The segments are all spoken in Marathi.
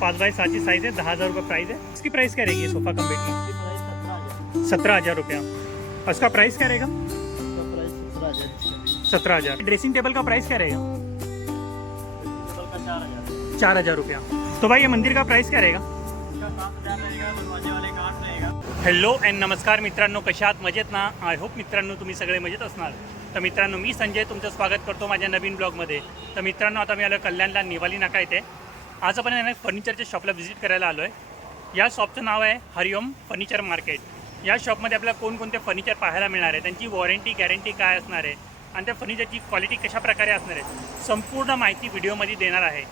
5x6 साइज है, 10,000 रुपये प्राइस है। इसकी प्राइस क्या रहेगी सोफ़ा कम बेड की? 17,000 रुपया। और उसका प्राइस क्या रहेगा? 17,000। ड्रेसिंग टेबल का प्राइस क्या रहेगा? 4,000 रुपया। तो भाई ये मंदिर का प्राइस क्या रहेगा? हॅलो अँड नमस्कार मित्रांनो, कशा आहात? मजेत ना? आय होप मित्रांनो तुम्ही सगळे मजेत असणार। तर मित्रांनो मी संजय तुमचं स्वागत करतो माझ्या नवीन ब्लॉगमध्ये। तर मित्रांनो आता मी आलो कल्याणला निवाली नाका येथे। आज आपण आहे फर्निचरच्या शॉपला व्हिजिट करायला आलो आहे। या शॉपचं नाव आहे हरिओम फर्निचर मार्केट। या शॉपमध्ये आपल्याला कोणकोणते फर्निचर पाहायला मिळणार आहे, त्यांची वॉरंटी गॅरंटी काय असणार आहे आणि त्या फर्निचरची क्वालिटी कशा प्रकारे असणार आहे, संपूर्ण माहिती व्हिडिओमध्ये देणार आहे।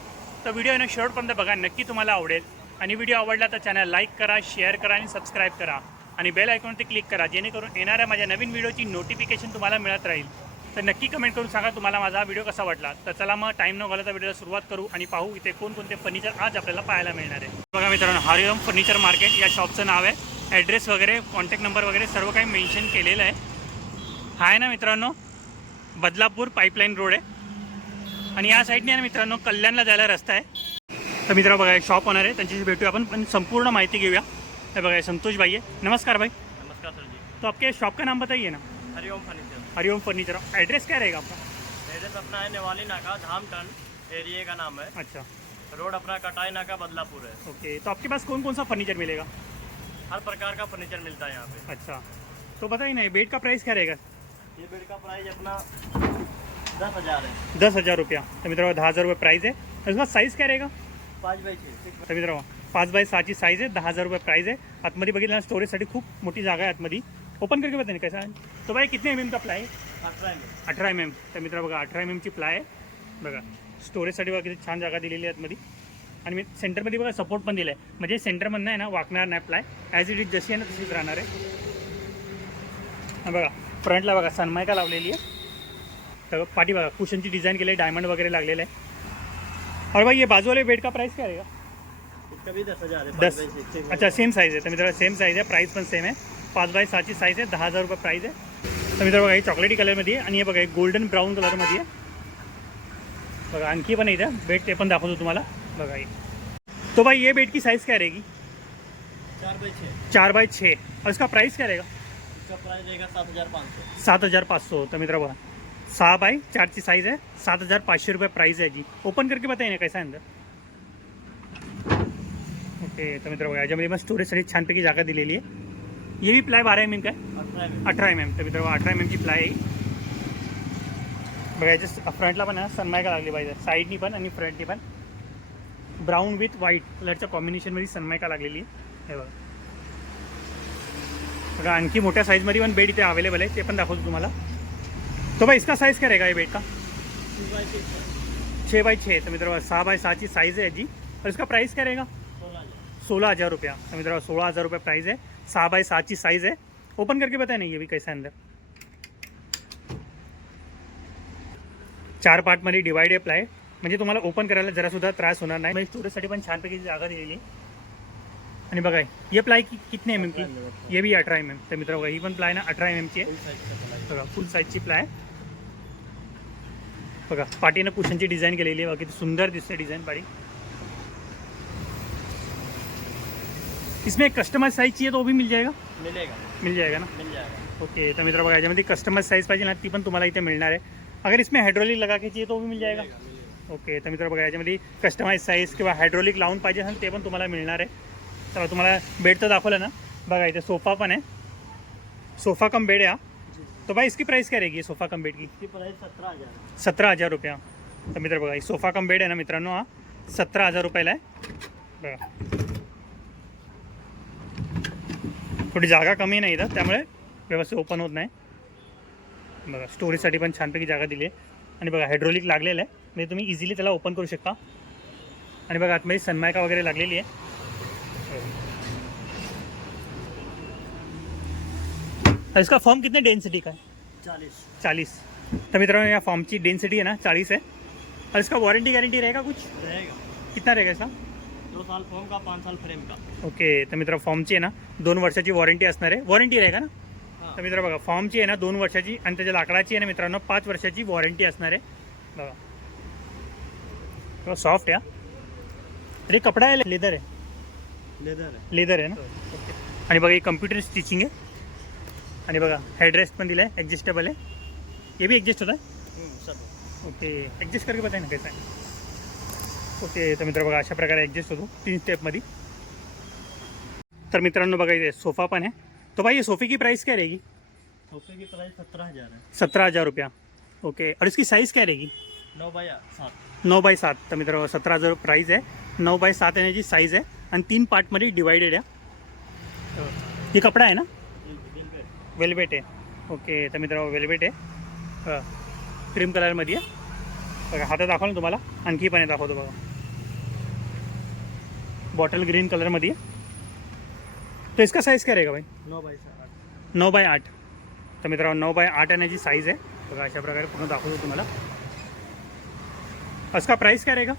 तर व्हिडिओ शेवटपर्यंत बघा, नक्की तुम्हाला आवडेल। आणि व्हिडिओ आवडला तर चॅनल लाईक करा, शेअर करा आणि सबस्क्राईब करा आणि बेल आयकॉनवरती क्लिक करा, जेणेकरून येणाऱ्या माझ्या नवीन व्हिडिओची नोटिफिकेशन तुम्हाला मिळत राहील। तर नक्की कमेंट करून सांगा तुम्हाला माझा व्हिडिओ कसा वाटला। तर चला मग टाईम न घालवता व्हिडिओला सुरुवात करू आणि पाहू इथे कोणकोणते फर्निचर आज आपल्याला पाहायला मिळणार आहे। बघा मित्रांनो, हरिओम फर्निचर मार्केट या शॉपचं नाव आहे। ॲड्रेस वगैरे कॉन्टॅक्ट नंबर वगैरे सर्व काही मेन्शन केलेलं आहे। हा आहे ना मित्रांनो बदलापूर पाईपलाईन रोड आहे आणि या साईडने आहे ना मित्रांनो कल्याणला जायला रस्ता आहे। तर मित्रांनो बघा शॉप ओनर आहे, त्यांच्याशी भेटूया आपण पण संपूर्ण माहिती घेऊया। हे बघा संतोष भाई है। नमस्कार भाई। नमस्कार सर जी। तो आपके शॉप का नाम बताइए ना। हरिओम फर्नीचर। हरिओम फर्नीचर। एड्रेस क्या रहेगा आपका? एड्रेस अपना है निवाली नाका, धाम टन एरिया का नाम है। अच्छा, रोड अपना कटाई नाका बदलापुर है। ओके। तो आपके पास कौन कौन सा फर्नीचर मिलेगा? हर प्रकार का फर्नीचर मिलता है यहाँ पे। अच्छा, तो बताइए ना बेड का प्राइस क्या रहेगा? ये बेड का प्राइस अपना 10,000 है। 10,000 रुपया। तो मित्रांनो 10,000 रुपये प्राइस है। उसका साईज काय रहेगा? 5x6। तर मित्रांनो 5x6 साईज आहे, 10,000 रुपये प्राइस आहे। आतमध्ये बघितलं स्टोरेजसाठी खूप मोठी जागा आहे आतमध्ये। ओपन करके बताइए कैसा है। तो भाई कितने mm का प्लाई है? 18 mm। तर मित्रांनो बघा 18 mm ची प्लाई आहे। बघा स्टोरेजसाठी बघा किती छान जागा दिलेली आहे आतमध्ये। आणि मी सेंटरमध्ये बघा सपोर्ट पण दिला आहे, म्हणजे सेंटरमधनं आहे ना वाकणार नाही प्लाय, ॲज इट इज जशी आहे ना तशीच राहणार आहे। बघा फ्रंटला बघा सनमायका लावलेली आहे। तर पाठी बघा कुशनची डिझाइन केली आहे, डायमंड वगैरे लागलेलं आहे। और भाई ये बाजू वाले बेड का प्राइस क्या रहेगा? इसका भी 10,000 है। 10। अच्छा सेम साइज़ है। तो मित्रांनो सेम साइज़ आहे, प्राइस पण सेम आहे। 5x6 साइज़ आहे, 10,000 रुपये प्राइस आहे। तर मित्रांनो बघा हे चॉकलेटी कलरमध्ये आहे आणि हे बघा गोल्डन ब्राऊन कलरमध्ये आहे। बघा आणखी पण इथं बेड ते पण दाखवतो तुम्हाला। बघा ये तो भाई ये बेड की साइज़ क्या रहेगी? 4x6। 4x6। और इसका प्राइस क्या रहेगा? इसका प्राइस रहेगा 7,500। 7,500। तो मित्रों बघा 6x4 की साइज़ है, 7,500 रुपये प्राइस है जी। ओपन करके बताइए ना कैसा है अंदर। ओके। तो मित्रों बघा याच्यामध्ये मग स्टोरेजसाठी छानपैकी जागा दिलेली आहे। ये भी प्लाय 12 mm का आहे, 18 mm। तर मित्रों 18 mm ची प्लाय आहे। बघा याच्या फ्रंटला पण आहे सनमायका लागली पाहिजे, साईडनी पण आणि फ्रंटनी पण ब्राउन विथ व्हाईट कलरच्या कॉम्बिनेशनमध्ये सनमायका लागलेली आहे। हे बघा बघा आणखी मोठ्या साईजमध्ये पण बेड इथे अवेलेबल आहे, ते पण दाखवतो तुम्हाला। तो भाई इसका साइज़ क्या रहेगा ये बेड का? 6x6। तो मित्रों 6x6 की साइज़ है जी। और इसका प्राइस क्या रहेगा? 16,000 रुपया। तो मित्रों 16,000 रुपये प्राइस है, 6x6 की साइज़ है। ओपन करके बताए नहीं ये भी कैसा है अंदर। 4 पार्टमध्ये डिवाइड आहे प्लाय, म्हणजे तुम्हाला ओपन करायला जरासुद्धा त्रास होणार नाही। म्हणजे स्टोरेजसाठी पण छानपैकी जागा दिलेली आहे। आणि बघा ये प्लाई कितने mm की? ये भी 18 mm। तर मित्रों ही पण प्लाई ना 18 mm ची आहे। बघा फुल साईजची प्लाई आहे। बघा पाठीनं कुशनची डिझाइन केलेली आहे, बघा किती सुंदर दिसते डिझाइन पाठी। इसमें कस्टमाइज साइज चाहिए तो वो भी मिल जाएगा? मिल जाएगा ना? मिल जाएगा। ओके। तर मित्रों बघा याच्यामध्ये कस्टमाइज साइज पाहिजे ना ती पण तुम्हाला इथे मिळणार आहे। अगर इसमें हायड्रोलिक लगा के चाहिए तो भी मिल जाएगा? ओके। तर मित्रों बघा याच्यामध्ये कस्टमाइज साइज किंवा हायड्रोलिक लावून पाहिजे असेल ते पण तुम्हाला मिळणार आहे। चला तुम्हाला बेड तर दाखवलं ना, बघा इथे सोफा पण आहे, सोफा कम बेड है। तो भाई इसकी प्राइस क्या रहेगी सोफा कम बेड की? इसकी प्राइस 17,000। 17,000 रुपया। तर मित्र बघा सोफा कम बेड आहे ना मित्रांनो, हा 17,000 रुपयाला आहे। बघा थोडी जागा कमी नाही इथं, त्यामुळे व्यवस्थित ओपन होत नाही। बघा स्टोरेजसाठी पण छानपैकी जागा दिली आहे आणि बघा हायड्रोलिक लागलेलं आहे, म्हणजे तुम्ही इझिली त्याला ओपन करू शकता। आणि बघा आतमध्ये सनमायका वगैरे लागलेली आहे। इसका फॉर्म कितने डेंसिटी का है? 40। तो मित्रों या फॉर्म की डेंसिटी है ना 40 है। और इसका वारंटी गारंटी रहेगा कुछ? रहेगा। कितना रहेगा इसका? 2 साल फॉर्म का, 5 साल फ्रेम का। ओके। तर मित्र फॉर्मची आहे ना 2 वर्षाची वॉरंटी असणार आहे, वॉरंटी रहेगा ना? तर मित्र बघा फॉर्मची आहे ना 2 वर्षाची आणि त्याच्या लाकडाची आहे ना मित्रांनो 5 वर्षाची वॉरंटी असणार आहे। बघा सॉफ्ट आहे। अरे कपडा आहे लेदर आहे लेदर आहे. लेदर आहे ना ओके. आणि बघा ही कम्प्युटर स्टिचिंग आहे आणि बघा हेडरेस्ट पण दिला आहे ॲडजस्टेबल आहे ये भी एडजस्ट होता है सब ओके एडजस्ट करके बताए ना कैसा आहे ओके. तर मित्र बघा अशा प्रकारे ॲडजस्ट होतो 3 स्टेपमध्ये. तर मित्रांनो बघा इथे सोफा पण आहे. तो भाई ये सोफे की प्राइस क्या रहेगी? सोफे की प्राइस 17,000 है. 17,000 रुपया ओके. और इसकी साइज़ क्या रहेगी? 9x7. 9x7. तर मित्र 17,000 प्राइस आहे. 9x7 येण्याची साईज आहे आणि 3 पार्टमध्ये डिवायडेड आहे. हे कपडा आहे ना वेल्वेट आहे ओके. तर मित्र वेल्वेट आहे क्रीम कलरमध्ये आहे बघा. हातात दाखव ना तुम्हाला आणखी पण आहे दाखवतो बघा. बॉटल ग्रीन कलरमध्ये आहे. तो इसका साइज़ क्या रहेगा भाई? 9x8. 9x8. तर मित्रांनो 9x8 येण्याची साईज आहे बघा. अशा प्रकारे पूर्ण दाखवतो तुम्हाला. इसका प्राइस क्या रहेगा?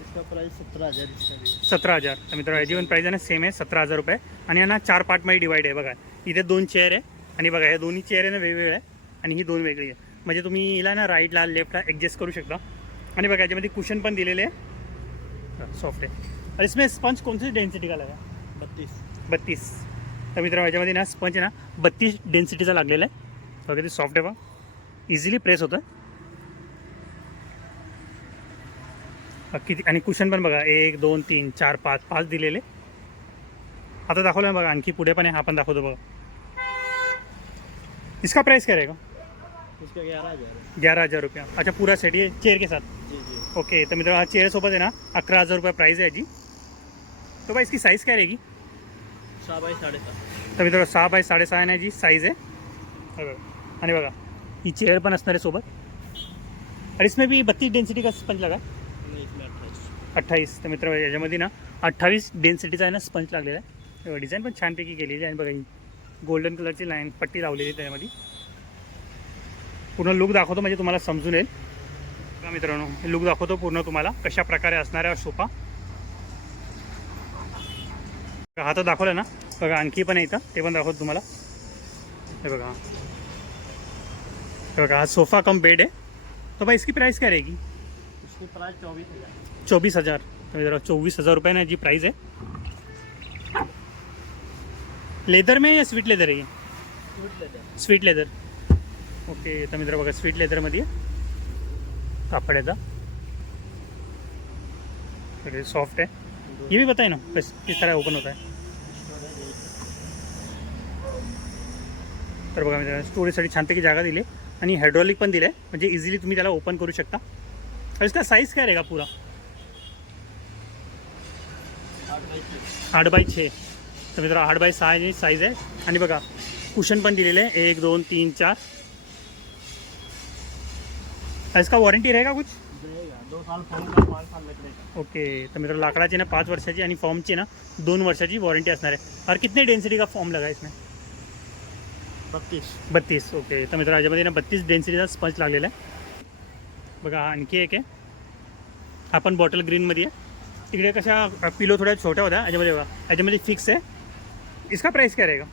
इसका प्राइस 17,000 इसका भी है. 17,000. तर मित्रांनो याची पण प्राईस आहे ना सेम आहे 17,000 रुपये. आणि यांना 4 पार्टमध्ये डिवाइड आहे बघा. इथे 2 चेअर आहे आणि बघा हे दोन्ही चेअर आहे ना वेगवेगळे आहे आणि ही 2 वेगळी आहे. म्हणजे तुम्ही हिला ना राईटला लेफ्टला ॲडजस्ट करू शकता. आणि बघा याच्यामध्ये कुशन पण दिलेले आहे सॉफ्ट आहे. और इसमें स्पंज कौन सी डेन्सिटी का लगा? 32. तर मित्रांनो याच्यामध्ये ना स्पंज आहे ना 32 डेन्सिटीचा लागलेला आहे बघा. ते सॉफ्ट आहे बघा. इझिली प्रेस होतं किती. आणि कुशन पण बघा 1 2 3 4 5 दिलेले. आता दाखवलं बघा आणखी पुढे पण आहे. हा पण दाखवतो बघा. इसका प्राइस क्या रहेगा? इसका 11,000 है. 11,000 रुपया. अच्छा पूरा सेट ये चेयर के साथ जी जी. ओके. तर मित्रांनो हा चेअरसोबत आहे ना 11,000 रुपये प्राईस आहे याची. तो भाई इसकी साईज काय रहेगी? 6x7. तर मित्रांनो 6x6.5 याची साईज आहे बघा. आणि बघा ही चेअर पण असणार आहे सोबत. आणि इसमें भी 32 डेन्सिटी का स्पंज लगा नहीं, इसमें 28. 28. तर मित्र याच्यामध्ये ना 28 डेन्सिटीचा आहे ना स्पंज लागलेला आहे. डिझाईन पण छानपैकी केलेली आहे. आणि बघा ही गोल्डन कलरची लाईन पट्टी लावलेली आहे त्याच्यामध्ये. पूर्ण लुक दाखवतो म्हणजे तुम्हाला समजून येईल बघा मित्रांनो. लुक दाखवतो पूर्ण तुम्हाला कशा प्रकारे असणार आहे सोफा. हातात दाखवलं ना बघा आणखी पण आहे इथं ते पण दाखवतो तुम्हाला. हे बघा हे बघा हा सोफा कम बेड आहे. तो भाई इसकी प्राइस क्या रहेगी? इसकी प्राइस 24,000. 24,000. तर मित्रांनो 24,000 रुपये ना जी प्राइस आहे. लेदर में या स्वीट लेदर आहे? Sweet leather. Sweet leather okay. तर मित्र बघा स्वीट लेदरमध्ये कापड याचा सॉफ्ट है. ये भी बताए ना किस तरह ओपन होता है. तर बघा मित्रांनो स्टोरेजसाठी छानपैकी जागा दिली आणि हायड्रॉलिक पण दिलं आहे म्हणजे इझिली तुम्ही त्याला ओपन करू शकता. और इसका साइज़ क्या रहेगा पूरा? 8x6. तर मित्रांनो 8x6 साईज आहे. आणि बघा कुशन पण दिलेलं आहे 1 2 3 4. इसका वारंटी रहेगा कुछ? रहेगा 2 साल फोन का 5 साल लकड़ी. ओके. तर मित्रांनो लाकडाची ना 5 वर्षाची आणि फॉर्मची ना 2 वर्षाची वॉरंटी असणार आहे. और कितने डेन्सिटी का फॉर्म लगा इसमें? 32. ओके. तर मित्रांनो याच्यामध्ये ना 32 डेन्सिटीचा स्पंज लागलेला आहे बघा. आणखी एक आहे आपण बॉटल ग्रीनमध्ये आहे. तिकडे कशा पिलो थोड्या छोट्या होत्या याच्यामध्ये बघा. याच्यामध्ये फिक्स आहे. इसका प्राइस क्या रहेगा?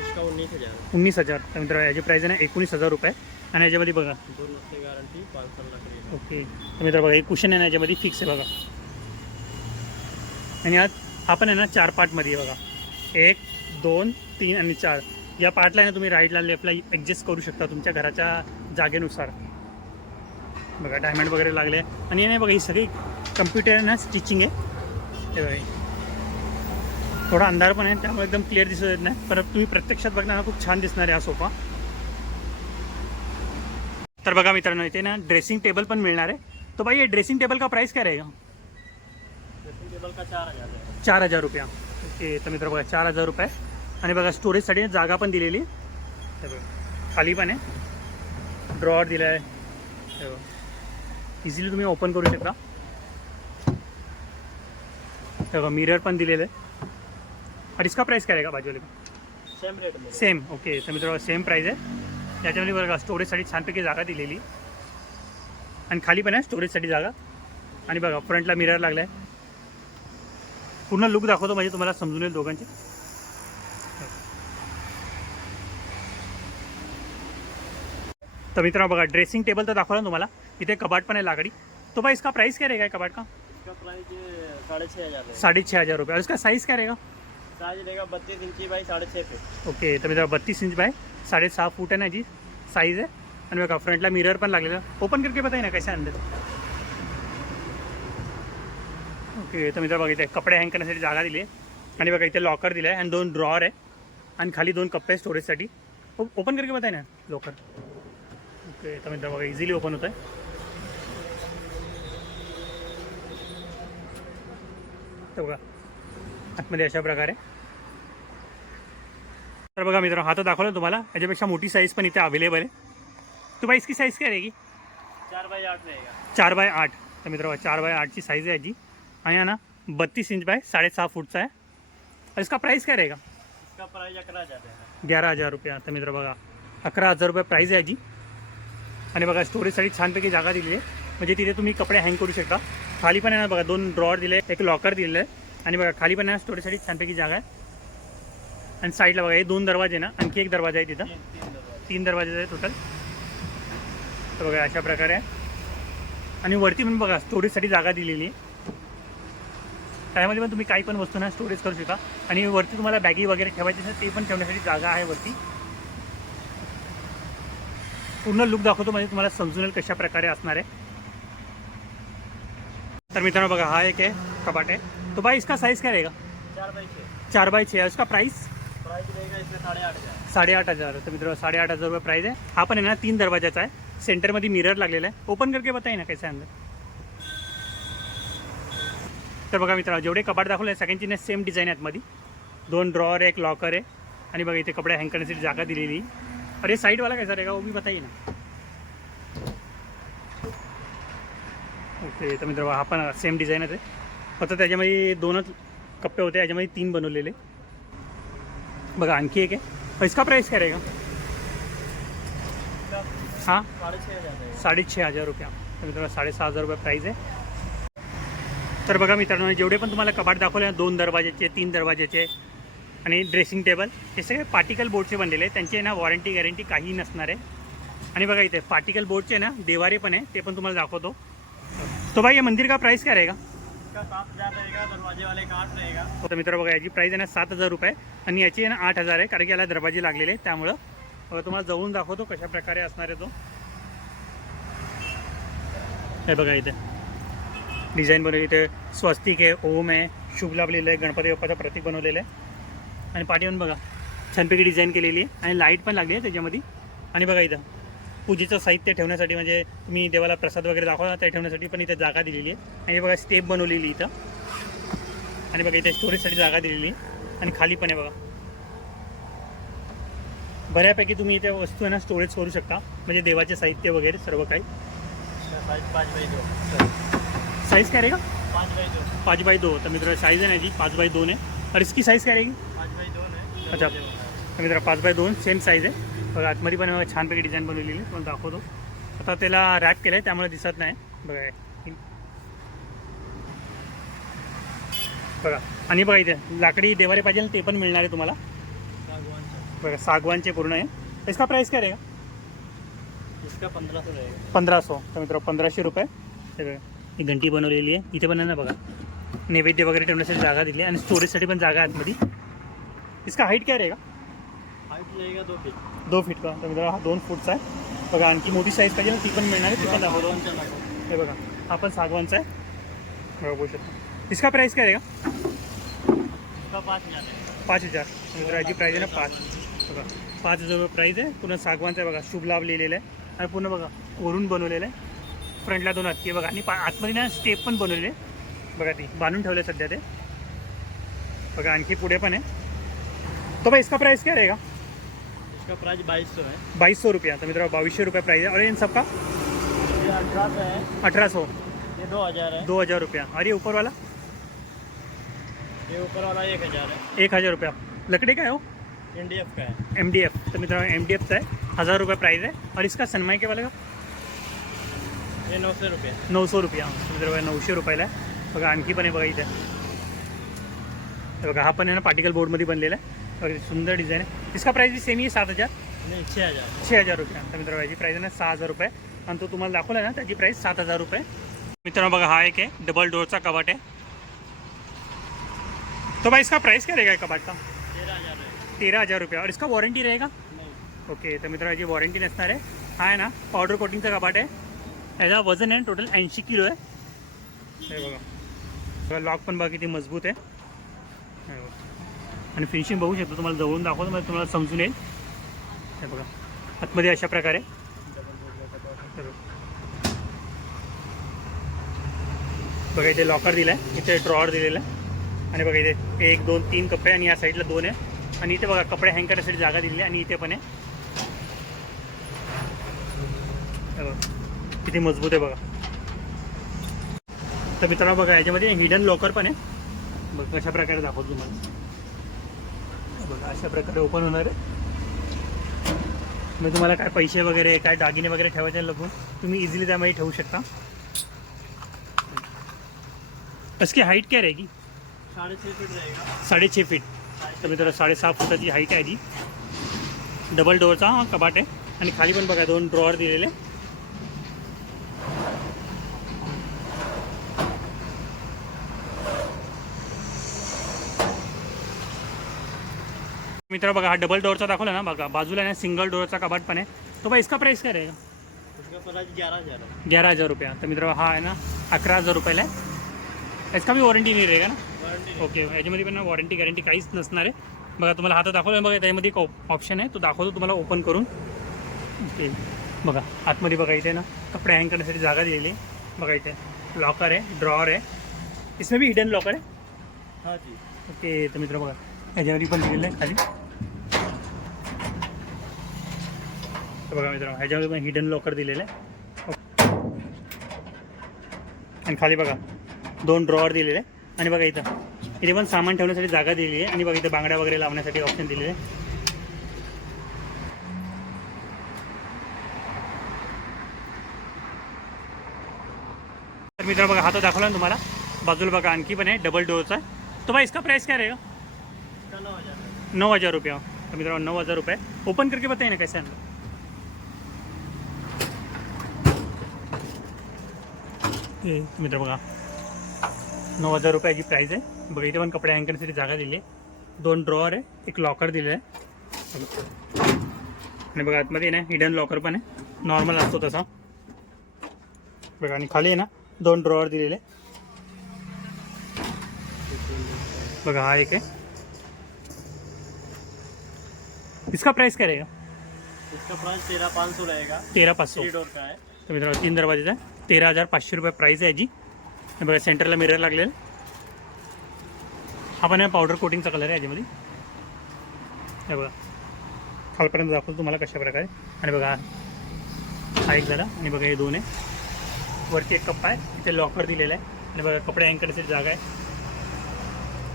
इसका 19,000. 19,000. तर मित्रांनो याची प्राइस आहे ना 19,000 रुपये. आणि याच्यामध्ये बघा 2 वर्ष गॅरंटी 5 साल लकड़ी. ओके. तर मित्रांनो बघा हे कुशन आहे ना याच्यामध्ये फिक्स आहे बघा. आणि आज आपण आहे ना 4 पार्टमध्ये आहे बघा. 1 2 3 आणि 4. या पार्टला ना तुम्ही राईटला लेफ्टला ॲडजस्ट करू शकता तुमच्या घराच्या जागेनुसार बघा. डायमंड वगैरे लागले आणि नाही बघा ही सगळी कम्प्युटर ना स्टिचिंग आहे. हे बघा थोडा अंधार पण आहे त्यामुळे एकदम क्लिअर दिसत येत नाही. परत तुम्ही प्रत्यक्षात बघणार ना खूप छान दिसणार आहे हा सोफा. तर बघा मित्रांनो इथे ना ड्रेसिंग टेबल पण मिळणार आहे. तो भाई ये ड्रेसिंग टेबल का प्राइस क्या रहेगा? ड्रेसिंग टेबल का 4,000 है. 4,000 रुपया. ओके. तर मित्र बघा 4,000 रुपये. आणि बघा स्टोरेजसाठी जागा पण दिलेली हे बघा. खाली पण आहे ड्रॉवर दिला आहे हे बघा. इझिली तुम्ही ओपन करू शकता हे बघा. मिरर पण दिलेलं आहे. और इसका प्राइस क्या रहेगा बाजूला? सेम रेट में. Same okay. तर मित्र सेम प्राइस आहे. याच्यामध्ये बघा स्टोरेजसाठी छानपैकी जागा दिलेली आणि खाली पण आहे स्टोरेजसाठी जागा. आणि बघा फ्रंटला मिरर लागला आहे. पूर्ण लुक दाखवतो म्हणजे तुम्हाला समजून येईल दोघांची. तर मित्रांनो बघा ड्रेसिंग टेबल तर दाखवलं तुम्हाला. इथे कबाट पण आहे लाकडी. तो भाई इसका प्राइस क्या रहेगा कबाट का? इसका प्राइस 6,500 है। 6,500 रुपये। और इसका साइज़ क्या रहेगा? साइज रहेगा 32 इंची बाई 6.5 फीट। ओके, तर मित्रांनो 32 इंच बाय 6.5 फूट आहे ना याची साईज आहे. आणि बघा फ्रंटला मिरर पण लागलेला. ओपन करके बताइए ना कैसे आणले. ओके, तर मित्रांनो बघा इथे कपडे हँग करण्यासाठी जागा दिली आहे. आणि बघा इथे लॉकर दिलं आहे आणि 2 ड्रॉअर आहे आणि खाली 2 कप्पे स्टोरेजसाठी. ओपन करके बताइए ना लॉकर. ओके, तर मित्रांनो बघा इझिली ओपन होत आहे. तर बघा आतमध्ये अशा प्रकारे. तर बघा मित्रांनो हा तर दाखवलं तुम्हाला. याच्यापेक्षा मोठी साईज पण इथे अवेलेबल आहे. तो भाई इसकी साइज़ क्या रहेगी? 4x8 रहेगा। 4x8. तर मित्रांनो 4x8ची साईज आहे याची. आणि हा ना 32 इंच बाय 6.5 फूटचा आहे. और इसका प्राइस क्या रहेगा? इसका प्राइस 11,000 रहेगा। 11,000 रुपये. तर मित्र बघा 11,000 रुपये प्राईज आहे याची. आणि बघा स्टोरेजसाठी छानपैकी जागा दिली आहे. म्हणजे तिथे तुम्ही कपडे हँग करू शकता. खाली पण आहे ना बघा 2 ड्रॉअर दिले, एक लॉकर दिलेलं आहे. आणि बघा खाली पण आहे ना स्टोरेजसाठी छानपैकी जागा आहे. आणि साईडला बघा हे 2 दरवाजे ना, आणखी एक दरवाजा आहे तिथं. 3 दरवाजे आहे टोटल. तर बघा अशा प्रकारे आहे. आणि वरती पण बघा स्टोरेजसाठी जागा दिलेली आहे. त्यामध्ये पण तुम्ही काही पण वस्तू ना स्टोरेज करू शकता. आणि वरती तुम्हाला बॅगी वगैरे ठेवायची असेल ते पण ठेवण्यासाठी जागा आहे वरती. पूर्ण लुक दाखवतो म्हणजे तुम्हाला समजून येईल कशा प्रकारे असणार आहे. तर मित्रांनो बघा हा एक आहे कपाट आहे. तो भाई इसका साइज़ क्या रहेगा? 4x6। 4x6. उसका प्राइस प्राइस रहेगा इसमें 8,500। 8,500. तर मित्रांनो 8,500 रुपये प्राइस आहे. हा पण आहे ना 3 दरवाजाचा आहे. सेंटरमध्ये मिरर लागलेला आहे. ओपन करके बताइए ना कैसे अंदर. तर बघा मित्रांनो जेवढे कपाट दाखवले सगळ्यांची ना सेम डिझाईन आहेत. मध्ये 2 ड्रॉअर एक लॉकर आहे. आणि बघा इथे कपडे हँग करण्यासाठी जागा दिलेली. और ये साइड वाला कैसा रहेगा वो भी बताइए ना. ओके, तर मित्रांनो हा पण सेम डिझाईनच आहे. फक्त त्याच्यामध्ये 2च कप्पे होते, याच्यामध्ये 3 बनवलेले. बघा आणखी एक आहे. और इसका प्राइस क्या रहेगा? हाँ 6,500 6,500 रुपया. तर मित्रांनो 6,500 रुपये प्राईज आहे. तर बघा मित्रांनो जेवढे पण तुम्हाला कपाट दाखवले 2 दरवाजाचे 3 दरवाजाचे आणि ड्रेसिंग टेबल हे सगळे पार्टिकल बोर्डचे बनलेले आहे. त्यांची ना वॉरंटी गॅरंटी काही नसणार आहे. आणि बघा इथे पार्टिकल बोर्डचे ना देवारे पण आहे, ते पण तुम्हाला दाखवतो. तो भाई ये मंदिर का प्राइस क्या रहेगा? इसका 7,000 रहेगा। दरवाजे वाले का 8 रहेगा। तर मित्रांनो बघा याची प्राईस आहे ना 7,000 रुपये आणि याची आहे ना 8,000 आहे. कारण की याला दरवाजे लागलेले आहेत. त्यामुळं बघा तुम्हाला जवळून दाखवतो कशा प्रकारे असणार आहे तो. हे बघा इथे डिझाईन बनवली. इथे स्वस्तिक आहे, ओम आहे, शुभ लाभ लिहिलं आहे, गणपती बाप्पाचं प्रतीक बनवलेलं आहे. आणि पाठीवरून बघा छानपैकी डिझाईन केलेली आहे आणि लाईट पण लागली आहे त्याच्यामध्ये. आणि बघा इथं पूजेचं साहित्य ठेवण्यासाठी म्हणजे तुम्ही देवाला प्रसाद वगैरे दाखवा त्या ठेवण्यासाठी पण इथे जागा दिलेली आहे. आणि हे बघा स्टेप बनवलेली इथं. आणि बघा इथे स्टोरेजसाठी जागा दिलेली आहे. आणि खाली पण आहे बघा बऱ्यापैकी तुम्ही इथे वस्तू आहे ना स्टोरेज करू शकता. म्हणजे देवाचे साहित्य वगैरे सर्व काही. Size 5x2। साइज़ क्या रहेगा? 5x2। 5x2. तर मित्र साइज़ आहे ना जी 5x2 है. और इसकी साइज़ क्या रहेगी? 5x2 है। अच्छा तर मित्र 5x2 सेम साईज आहे. बघा आतमध्ये पण छानपैकी डिझाईन बनवलेली आहे. तुम्हाला दाखवतो. आता त्याला रॅप केलं आहे त्यामुळे दिसत नाही. बघा आणि बघा इथे लाकडी देवारे पाहिजे ते पण मिळणार आहे तुम्हाला. बघा सागवानचे पूर्ण आहे. इसका प्राइस क्या रहेगा? इसका 1,500 रहेगा। 1,500. तर मित्र 1,500 रुपये. तर ही घंटी बनवलेली आहे. इथे पण आहे ना बघा नैवेद्य वगैरे ठेवण्यासाठी जागा दिली आहे आणि स्टोरेजसाठी पण जागा आहे आतमध्ये. इसका हाईट क्या रहेगा? हाइट रहेगा 2 फीट। 2 फीट का. तर मित्रांनो हा 2 फूटचा आहे. बघा आणखी मोठी साईज पाहिजे ना ती पण मिळणार आहे. ती पण दाखवतो. हे बघा हा पण सागवानचा आहे. बघा बघू शकता. इसका प्राइस क्या रहेगा? इसका 5,000 है। 5,000. मित्र याची प्राईज आहे ना 5. बघा 5,000 रुपये प्राईज आहे. पूर्ण सागवानचा आहे. बघा शुभ लाभ लिहिलेलं आहे आणि पूर्ण बघा वरून बनवलेलं आहे. फ्रंटला 2 हत्ती बघा आणि आतमध्ये ना स्टेप पण बनवलेले आहे. बघा ती बांधून ठेवले सध्या ते. बघा आणखी पुढे पण आहे. तो भाई इसका प्राइस क्या रहेगा? इसका प्राइस 2,200 है। 2,200 रुपया. तो मित्रों 2,200 रुपये प्राइस है. और इन सबका ये 1,800 है। 1,800. ये 2,000 है। 2,000 रुपया. और ये ऊपर वाला ये ऊपर वाला 1,000 है। 1,000 रुपया. लकड़ी का है वो? NDF का है। MDF. तो मित्रों MDFचा आहे. 1,000 रुपये प्राइस आहे. और इसका सनमाई के वाले का ये 900 रुपये। 900 रुपया. मित्रों 900 रुपयाला आहे. बघा आणखी पण आहे बघा इथे. बघा हा पण आहे ना पार्टिकल बोर्डमध्ये बनलेला आहे. बघा सुंदर डिझाईन आहे. इसका प्राइस भी सेम ही 7,000. नहीं 6,000। 6,000 रुपया. तर मित्रों याची प्राइस आहे ना 6,000 रुपये आणि तो तुम्हाला दाखवला ना त्याची प्राइस 7,000 रुपये. मित्रांनो बघा हा एक है डबल डोर का कबाट है। तो भाई इसका प्राइस क्या रहेगा कबाट का? 13,000 है। 13,000 रुपये। और इसका वारंटी रहेगा? नहीं। ओके तर मित्रांनो याची वॉरंटी नसणार आहे। हा आहे ना पावडर कोटिंगचा कबाट आहे। याचा वजन आहे टोटल 80 किलो आहे। हे बघा लॉक पण बघा किती मजबूत आहे। हे बघा आणि फिनिशिंग बघू शकतो, तुम्हाला जवळून दाखवतो म्हणजे तुम्हाला समजून येईल। हे बघा आतमध्ये अशा प्रकारे बघा इथे लॉकर दिला आहे, इथे ड्रॉवर दिलेला आहे आणि बघा इथे 1 2 3 कप्पे आणि या साईडला 2 आहे आणि इथे बघा कपडे हँग करण्यासाठी जागा दिलेली आहे आणि इथे पण आहे। किती मजबूत आहे बघा। तर मित्रांनो बघा याच्यामध्ये हिडन लॉकर पण आहे। बघा कशा प्रकारे दाखवतो तुम्हाला। बघा अशा प्रकारे ओपन होणार आहे। मग तुम्हाला काय पैसे वगैरे काय दागिने वगैरे ठेवायचे लगून तुम्ही इझिली त्यामध्ये ठेवू शकता। इसकी हाईट क्या रहेगी? 6.5 फीट रहेगा। 6.5 फीट। तर मित्रांनो 6.5 फुटाची हाईट आहे ती। डबल डोअरचा हा कबाट आहे आणि खाली पण बघा 2 ड्रॉवर दिलेले। मित्रांनो बघा हा डबल डोअरचा दाखवला ना, बघा बाजूला ना सिंगल डोअरचा कबाट पण आहे। तो भाई इसका प्राइस क्या रहेगा? इसका प्राइस 11,000 है। 11,000 रुपया। तर मित्रांनो हा आहे ना 11,000 रुपयाला आहे। इसका भी वॉरंटी नाही रहेगा ना? वारंटी ओके याच्यामध्ये पण वॉरंटी गॅरंटी काहीच नसणार आहे। बघा तुम्हाला हातात दाखवलं बघा त्यामध्ये एक ऑप्शन आहे तो दाखवतो तुम्हाला ओपन करून। ओके बघा आतमध्ये बघा इथे ना कपडे हँग करण्यासाठी जागा दिलेली आहे। बघा इथे लॉकर आहे, ड्रॉवर आहे, इसमें भी हिडन लॉकर आहे। हाँ जी। ओके तर मित्र बघा याच्यामध्ये पण दिलेलं आहे खाली। तर बघा मित्रांनो ह्याच्यामध्ये पण हिडन लॉकर दिलेलं आहे आणि खाली बघा 2 ड्रॉवर दिलेले आहे आणि बघा इथे पण सामान ठेवण्यासाठी जागा दिलेली आहे आणि बघा इथे बांगड्या वगैरे लावण्यासाठी ऑप्शन दिलेले आहे। तर मित्र बघा हा तो दाखवला ना तुम्हाला, बाजूला बघा आणखी पण आहे डबल डोअरचा। तो भाई इसका प्राइस क्या रहेगा? इसका 9,000 है। 9,000 रुपया। तो मित्रांनो 9,000 रुपये। ओपन करके बताइए ना कैसे आणलं। मित्र बघा 9,000 रुपयाची प्राईस आहे। बघा इथे पण कपडे हँग करण्यासाठी जागा दिली आहे, 2 ड्रॉवर आहे, एक लॉकर दिलेलं आहे आणि बघा आतमध्ये ना हिडन लॉकर पण आहे, नॉर्मल असतो तसा बघा आणि खाली आहे ना 2 ड्रॉवर दिलेले बघा। हा एक आहे। इसका प्राइस क्या रहेगा? इसका प्राइस 13,500 रहेगा। 13,500। 3 डोर का है। तर मित्रांनो 3 दरवाजेचा 13,500 रुपये प्राईस आहे याची। हे बघा सेंटरला मिरर लागलेलं। हा पण आहे पावडर कोटिंगचा कलर आहे याच्यामध्ये। हे बघा खालपर्यंत दाखवतो तुम्हाला कशा प्रकारे आणि बघा हा एक झाला आणि बघा हे 2 आहे। वरती एक कप्पा आहे, इथे लॉकर दिलेला आहे आणि बघा कपडे हँग करण्यासाठी जागा आहे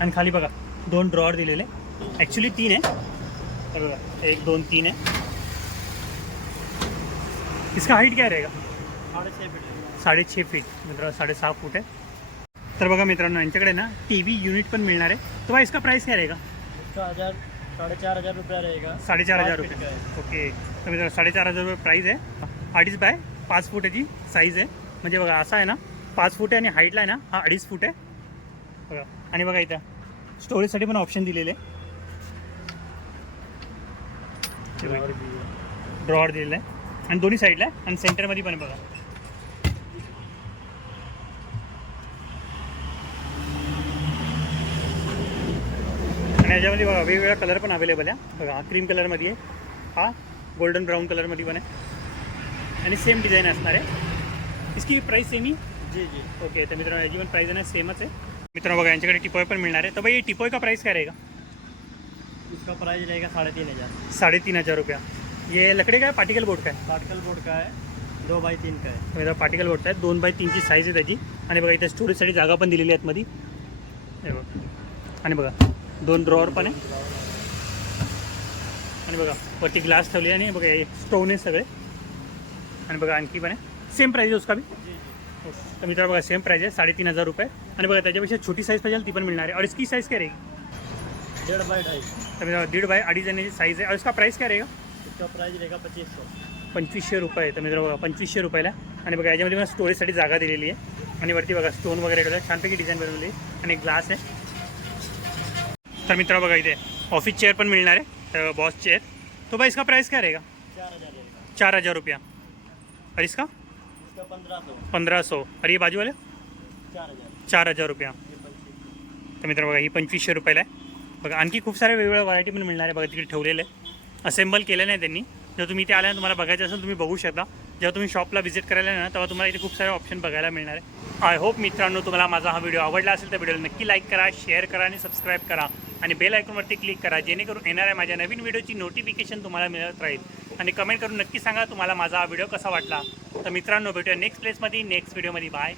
आणि खाली बघा 2 ड्रॉवर दिलेले, ॲक्च्युली 3 आहे। हे बघा 1 2 3 आहे। इसका हाईट क्या रहेगा? 6.5 फीट है। 6.5 फीट मित्रांनो 6.5 फूट आहे। तर बघा मित्रांनो यांच्याकडे ना टीव्ही युनिट पण मिळणार आहे। तो भाई इसका प्राइस क्या रहेगा? इसका 4,500 रुपया रहेगा। 4,500 5 फीट का रुपये। है। ओके तर मित्रांनो 4,500 रुपये प्राईस आहे। 2.5 बाय 5 फूट याची साईज आहे। म्हणजे बघा असा आहे ना 5 फूट आहे आणि हाईटला आहे ना हा 2.5 फूट आहे बघा। आणि बघा इथं स्टोरेजसाठी पण ऑप्शन दिलेले आहे, ड्रॉवर दिलेलं आहे आणि दोन्ही साईडला आहे आणि सेंटरमध्ये पण आहे बघा। आणि याच्यामध्ये बघा वेगवेगळा कलर पण अवेलेबल आहे बघा। हा क्रीम कलरमध्ये आहे, हा गोल्डन ब्राऊन कलरमध्ये पण आहे आणि सेम डिझाईन असणार आहे। इसकी प्राइस सेम ही? जी जी। ओके तर मित्रांनो याची पण प्राइस आहे ना सेमच आहे। मित्रांनो बघा यांच्याकडे टिपॉय पण मिळणार आहे। तर भाई टिपॉय का प्राइस क्या रहेगा? इसका प्राइस रहेगा 3,500। 3,500 रुपया। ये लकड़ी का है पार्टिकल बोर्ड का है? पार्टिकल बोर्ड का है, 2x3 का है। मेरा पार्टिकल बोर्ड आहे, 2x3 ची साईज आहे त्याची आणि बघा इथे स्टोरेजसाठी जागा पण दिलेली आहे आतमध्ये हे बघा आणि बघा 2 ड्रॉवर पण आहे आणि बघा वरती ग्लास ठेवले आणि बघा हे स्टोन आहे सगळे आणि बघा आणखी पण आहे। सेम प्राइस आहे उसका भी? जी जी। तर मित्रांनो बघा सेम प्राइस आहे 3,500 रुपये आणि बघा त्याच्यापेक्षा छोटी साईज पाहिजे ती पण मिळणार आहे। और इसकी साईज क्या रहेगी? 1.5 बाय 2.5। तर मित्रांनो 1.5 बाय 2.5 इंची साईज आहे और इसका प्राइस क्या रहेगा? इसका प्राइस रहेगा 2500। 2,500 रुपये। तर मित्रांनो बघा 2,500 रुपयाला आणि बघा याच्यामध्ये मला स्टोरेजसाठी जागा दिलेली आहे आणि वरती बघा स्टोन वगैरे ठेवलं, छानपैकी डिझाईन बनवली आणि ग्लास आहे. तर मित्र बघा इथे ऑफिस चेयर पण मिळणार आहे, तर बॉस चेयर. तो भाई इसका प्राइस क्या रहेगा? 4000 रहेगा. 4000 रुपया. और इसका इसका 1500. 1500. और ये बाजू वाले 4000. 4000 रुपया. हे 2500. तर मित्र बघा ही 2500 रुपयाला आहे. बघा आणखी खूप साऱ्या वेगवेगळ्या व्हरायटी पण मिळणार आहे. बघा तिकडे ठेवलेलं आहे, असेंबल केलं नाही त्यांनी. जर तुम्ही इथे आल्यानंतर तुम्हाला बघायचं असेल तुम्ही बघू शकता. जेव्हा तुम्ही शॉपला व्हिजिट करायला ना तेव्हा तुम्हाला इथे खूप सारे ऑप्शन बघायला मिळणार आहे. आय होप मित्रांनो तुम्हाला माझा हा व्हिडिओ आवडला असेल तर व्हिडिओला नक्की लाईक करा, शेअर करा आणि सबस्क्राईब करा आणि बेल आयकॉनवरती क्लिक करा, जेणेकरून येणाऱ्या माझ्या नवीन व्हिडिओची नोटिफिकेशन तुम्हाला मिळत राहील. आणि कमेंट करून नक्की सांगा तुम्हाला माझा हा व्हिडिओ कसा वाटला. तर मित्रांनो भेटूया नेक्स्ट प्लेसमध्ये नेक्स्ट व्हिडिओमध्ये. बाय.